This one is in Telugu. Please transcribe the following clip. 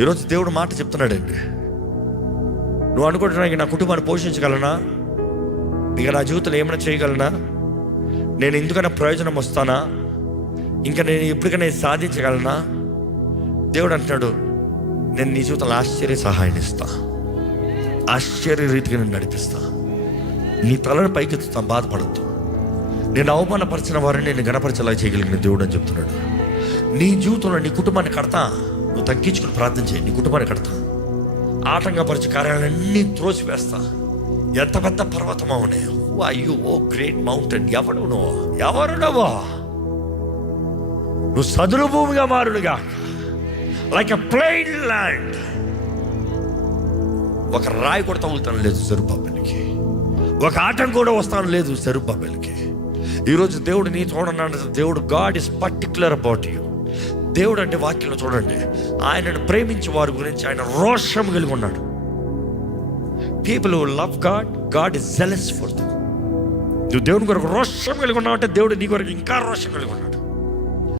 ఈరోజు దేవుడు మాట చెప్తున్నాడండి. నువ్వు అనుకుంటున్నా ఇక నా కుటుంబాన్ని పోషించగలనా, ఇక నా జీవితంలో ఏమైనా చేయగలనా, నేను ఎందుకైనా ప్రయోజనం వస్తానా, ఇంకా నేను ఎప్పటికైనా సాధించగలనా? దేవుడు అంటున్నాడు, నేను నీ జీవితంలో ఆశ్చర్య సహాయాన్ని ఇస్తా, ఆశ్చర్య రీతిగా నేను నడిపిస్తా, నీ తలను పైకెత్తుతా, బాధపడద్దు. నేను అవమానపరిచిన వారిని నేను గణపరిచేలా చేయగలిగిన దేవుడు అని చెప్తున్నాడు. నీ జీవితంలో నీ కుటుంబాన్ని కడతా, నువ్వు తగ్గించుకుని ప్రార్థన చేయి, నీ కుటుంబాన్ని కడతా, ఆటంకపరిచే కార్యాలన్నీ త్రోసివేస్తా. ఎంత పెద్ద పర్వతమా ఉన్నాయి, అయ్యో ఓ గ్రేట్ మౌంటైన్, ఎవరు నువ్వు సదురు భూమిగా మారుడుగా, లైక్ ఎ ప్లెయిన్ ల్యాండ్. ఒక రాయి కూడా తగులుతాను లేదు జెరుబ్బాబెలుకి, ఒక ఆటం కూడా వస్తాను లేదు జెరుబ్బాబెలుకి. ఈరోజు దేవుడు నీ చూడన్నాడు. దేవుడు God is particular about you. దేవుడు అంటే వాక్యంలో చూడండి, ఆయనను ప్రేమించే వారి గురించి ఆయన రోషం కలిగి ఉన్నాడు. People who love God, God is jealous for them. నువ్వు దేవుని కొరకు రోషం కలిగి ఉన్నావు అంటే దేవుడు నీ కొరకు ఇంకా రోషం కలిగి ఉన్నాడు.